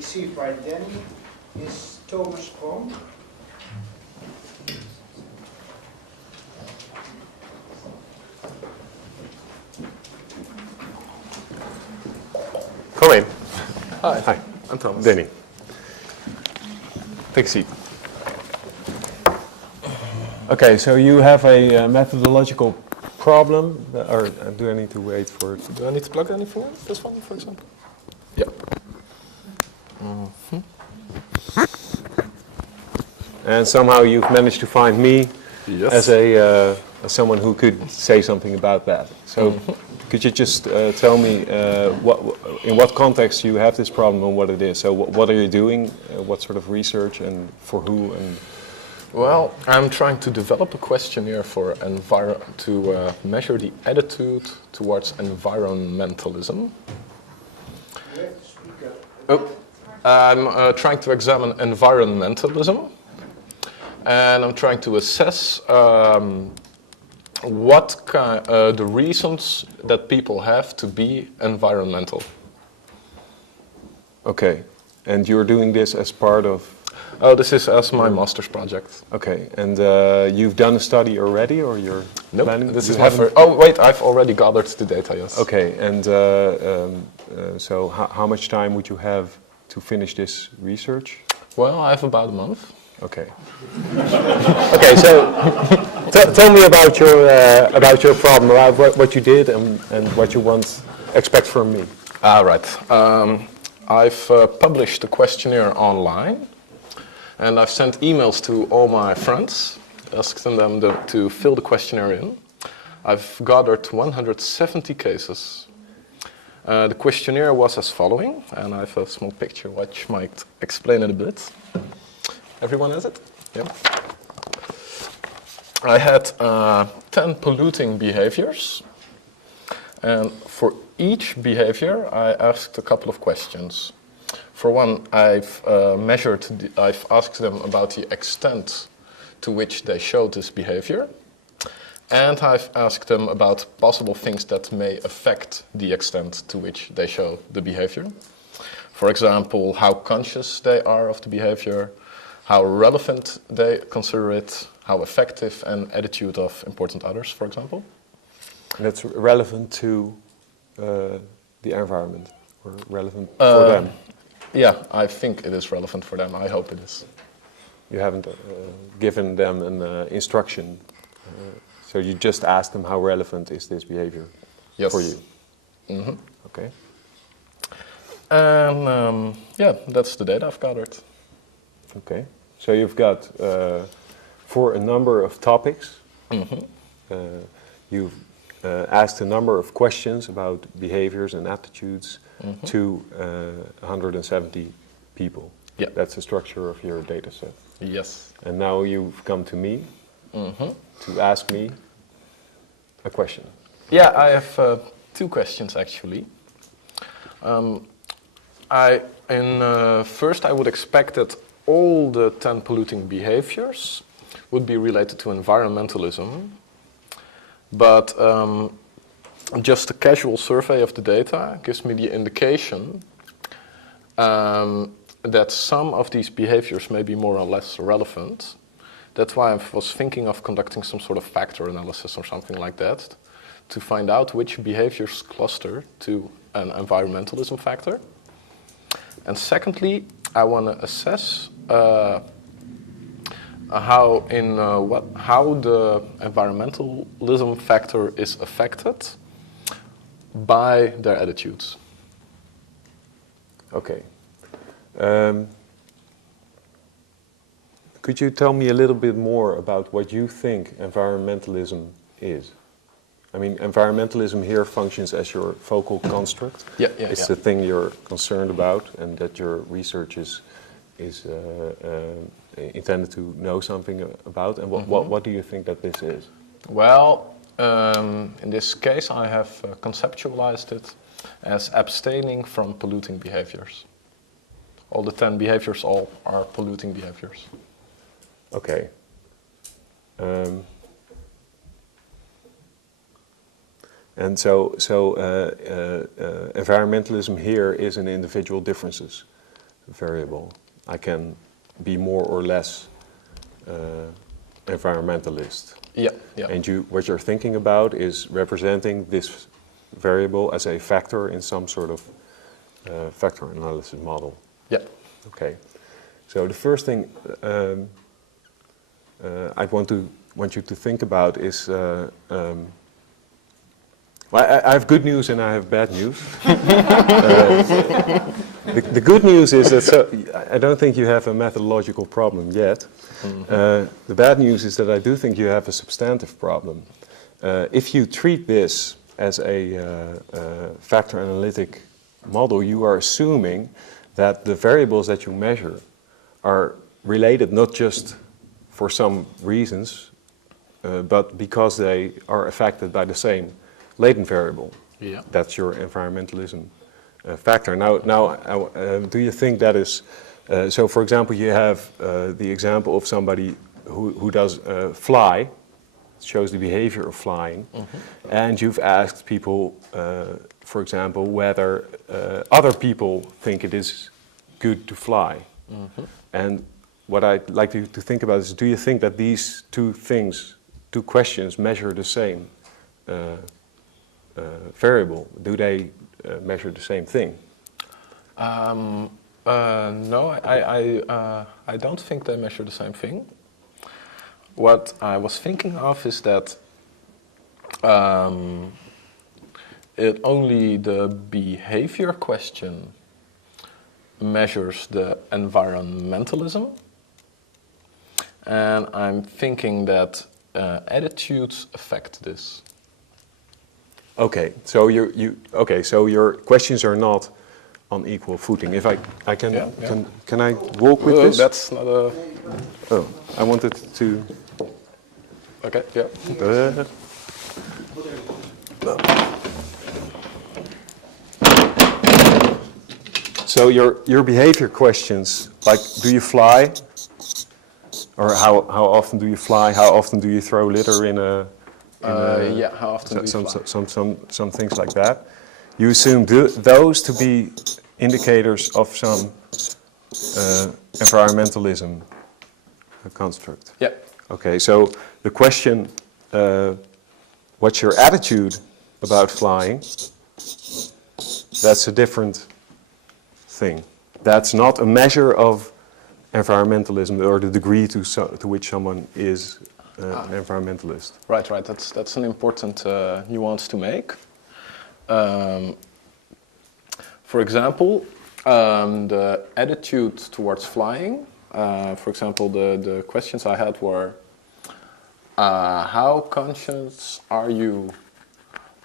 received by Denny is Thomas Kroon. Come in. Hi. Hi. I'm Thomas. Denny. Take a seat. Okay, so you have a methodological problem, or do I need to wait for it? Do I need to plug anything in? This one, for example? Yeah. And somehow you've managed to find me Yes. as someone who could say something about that. So could you just tell me in what context you have this problem and what it is? So what are you doing? What sort of research and for who? And Well, I'm trying to develop a questionnaire for to measure the attitude towards environmentalism. You have to speak up. Oh, I'm trying to examine environmentalism, and I'm trying to assess the reasons that people have to be environmental. okay, and you're doing this as part of. Oh, this is as my master's project. Okay, and you've done a study already, or you're planning? This You is my haven't? first. Oh, wait, I've already gathered the data, yes. Okay, and so how much time would you have to finish this research? Well, I have about a month. Okay. Okay, so tell me about your problem, about what you did and what you expect from me. Right. I've published the questionnaire online, and I've sent emails to all my friends, asking them to fill the questionnaire in. I've gathered 170 cases. The questionnaire was as following, and I have a small picture which might explain it a bit. Everyone has it? Yeah. I had 10 polluting behaviors, and for each behavior I asked a couple of questions. For one, I've asked them about the extent to which they showed this behavior, and I've asked them about possible things that may affect the extent to which they show the behavior. For example, how conscious they are of the behavior, how relevant they consider it, how effective an attitude of important others, for example. And that's relevant to the environment, or relevant for them? Yeah, I think it is relevant for them. I hope it is. You haven't given them an instruction, so you just asked them how relevant is this behavior for you? Mm-hmm. Okay. And yeah, that's the data I've gathered. Okay. So you've got, for a number of topics, you've asked a number of questions about behaviors and attitudes to 170 people. Yeah. That's the structure of your data set. Yes. And now you've come to me to ask me a question. Yeah, I have two questions actually. First, I would expect that all the 10 polluting behaviors would be related to environmentalism, but just a casual survey of the data gives me the indication that some of these behaviors may be more or less relevant. That's why I was thinking of conducting some sort of factor analysis or something like that to find out which behaviors cluster to an environmentalism factor. And secondly, I want to assess how the environmentalism factor is affected by their attitudes. Okay. Could you tell me a little bit more about what you think environmentalism is? I mean, environmentalism here functions as your focal construct. It's the thing you're concerned about, and that your research is intended to know something about. And what do you think that this is? Well, in this case, I have conceptualized it as abstaining from polluting behaviors. All the 10 behaviors are polluting behaviors. Okay. And so environmentalism here is in individual differences. variable. I can be more or less environmentalist. Yeah, yeah. And what you're thinking about is representing this variable as a factor in some sort of factor analysis model. Yeah. Okay. So the first thing I want you to think about is, well, I have good news and I have bad news. The good news is that I don't think you have a methodological problem yet. Mm-hmm. The bad news is that I do think you have a substantive problem. If you treat this as a factor analytic model, you are assuming that the variables that you measure are related not just for some reasons, but because they are affected by the same latent variable. Yeah. That's your environmentalism factor. Now, do you think that is, so for example, you have the example of somebody who does fly, shows the behavior of flying, mm-hmm. and you've asked people, for example, whether other people think it is good to fly. Mm-hmm. And what I'd like you to think about is, do you think that these two questions measure the same variable? Do they measure the same thing? No, I don't think they measure the same thing. What I was thinking of is that only the behavior question measures the environmentalism, and I'm thinking that attitudes affect this. Okay, so so your questions are not on equal footing. If I can, yeah. Can I walk with this? That's not a. Oh, I wanted to. Okay, yeah. So your behavior questions, like, do you fly, or how often do you fly? How often do you throw litter in a yeah, how often do you fly? Some things like that. You assume those to be indicators of some environmentalism construct. Yeah. Okay, so the question, what's your attitude about flying? That's a different thing. That's not a measure of environmentalism or the degree to which someone is an environmentalist. Right. That's an important nuance to make. For example, the attitude towards flying. For example, the questions I had were, how conscious are you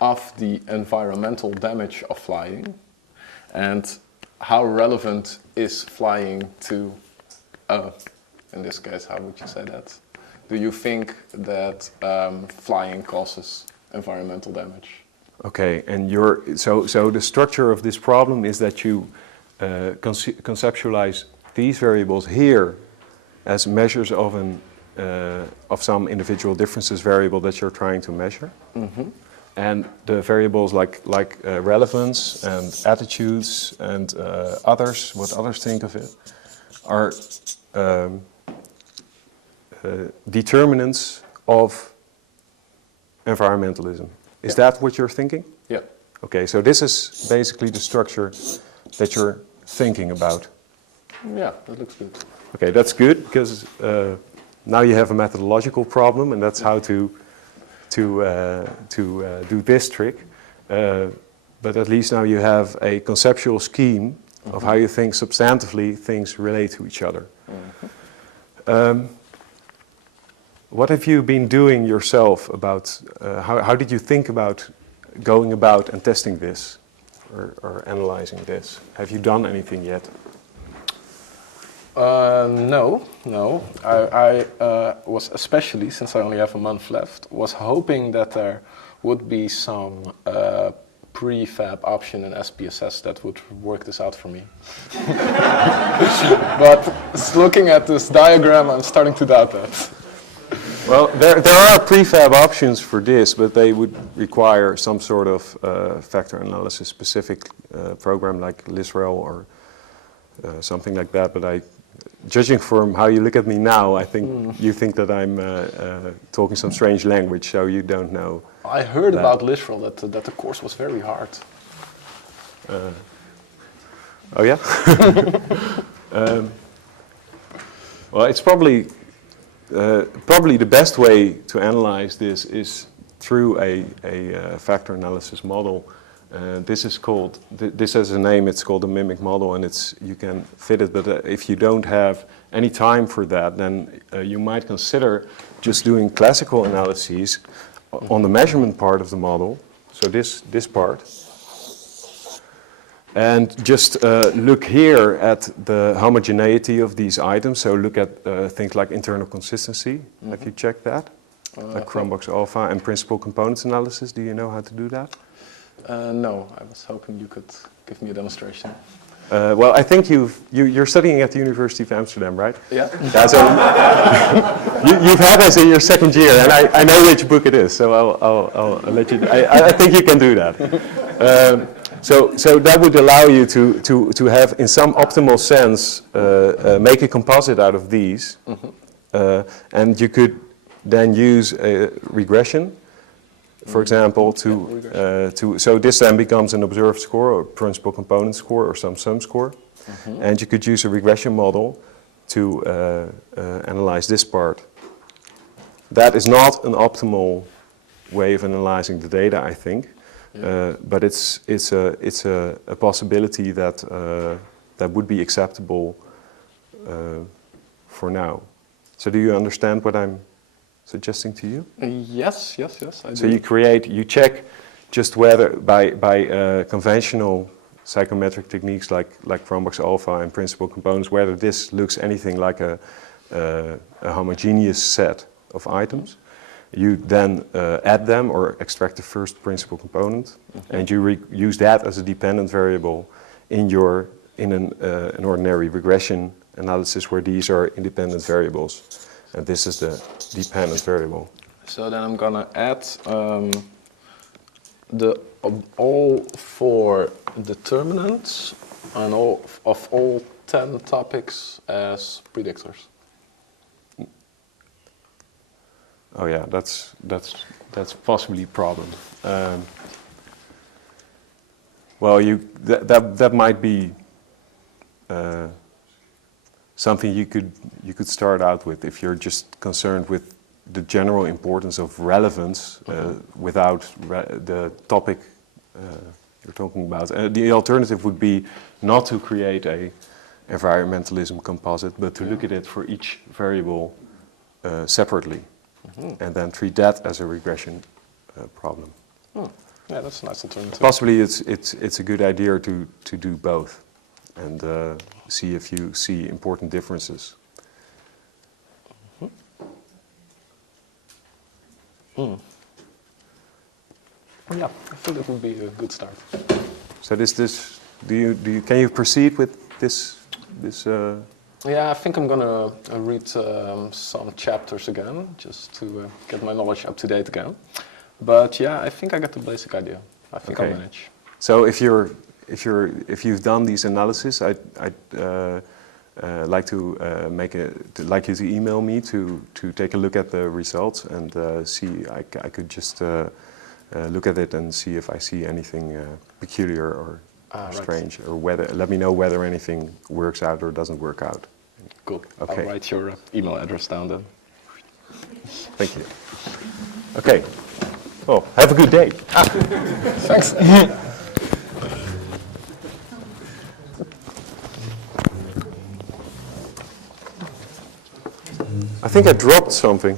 of the environmental damage of flying? And how relevant is flying to, in this case, how would you say that? Do you think that flying causes environmental damage? Okay, and so the structure of this problem is that you conceptualize these variables here as measures of some individual differences variable that you're trying to measure, mm-hmm. and the variables like relevance and attitudes and others, what others think of it, are determinants of environmentalism. Is that what you're thinking? Yeah. Okay, so this is basically the structure that you're thinking about. Yeah, that looks good. Okay, that's good, because now you have a methodological problem, and that's how to do this trick. But at least now you have a conceptual scheme mm-hmm. of how you think substantively things relate to each other. Mm-hmm. What have you been doing yourself about, how did you think about going about and testing this or analyzing this? Have you done anything yet? No. I was, especially since I only have a month left, was hoping that there would be some prefab option in SPSS that would work this out for me. But looking at this diagram, I'm starting to doubt that. Well, there are prefab options for this, but they would require some sort of factor analysis specific program like Lisrael or something like that. But judging from how you look at me now, I think you think that I'm talking some strange language, so you don't know. I heard about Literal, that the course was very hard. Oh yeah? Well, it's probably the best way to analyze this is through a factor analysis model. This is called, this has a name, it's called a mimic model, and you can fit it, but if you don't have any time for that, then you might consider just doing classical analyses on the measurement part of the model, so this part, and just look here at the homogeneity of these items, so look at things like internal consistency. Have you checked that? Like Chromebox alpha and principal components analysis, do you know how to do that? No, I was hoping you could give me a demonstration. Well, I think you're studying at the University of Amsterdam, right? Yeah. So you've had this in your second year, and I know which book it is, so I'll let you. I think you can do that. So that would allow you to have, in some optimal sense, make a composite out of these, and you could then use a regression. For example, so this then becomes an observed score or principal component score or some sum score. And you could use a regression model to analyze this part. That is not an optimal way of analyzing the data, I think, but it's a possibility that would be acceptable for now. So do you understand what I'm suggesting to you? Yes, I do. So you check just whether by conventional psychometric techniques like Chromebox alpha and principal components, whether this looks anything like a homogeneous set of items. You then add them or extract the first principal component, and you use that as a dependent variable in an ordinary regression analysis where these are independent variables. And this is the dependent variable. So then I'm gonna add all 4 determinants and all 10 topics as predictors. Oh yeah, that's possibly a problem. Well, that might be something you could start out with if you're just concerned with the general importance of relevance without the topic you're talking about. The alternative would be not to create a environmentalism composite, but to look at it for each variable separately, and then treat that as a regression problem. Yeah, that's a nice alternative. Possibly it's a good idea to do both, and see if you see important differences. Yeah, I think that would be a good start. So can you proceed with this? Yeah, I think I'm gonna read some chapters again, just to get my knowledge up to date again. But yeah, I think I got the basic idea. I think I'll manage. So if you've done these analyses, I'd like you to email me to take a look at the results and see. I could just look at it and see if I see anything peculiar or strange, or let me know whether anything works out or doesn't work out. Cool. Okay. I'll write your email address down then. Thank you. Okay. Oh, have a good day. Thanks. I think I dropped something.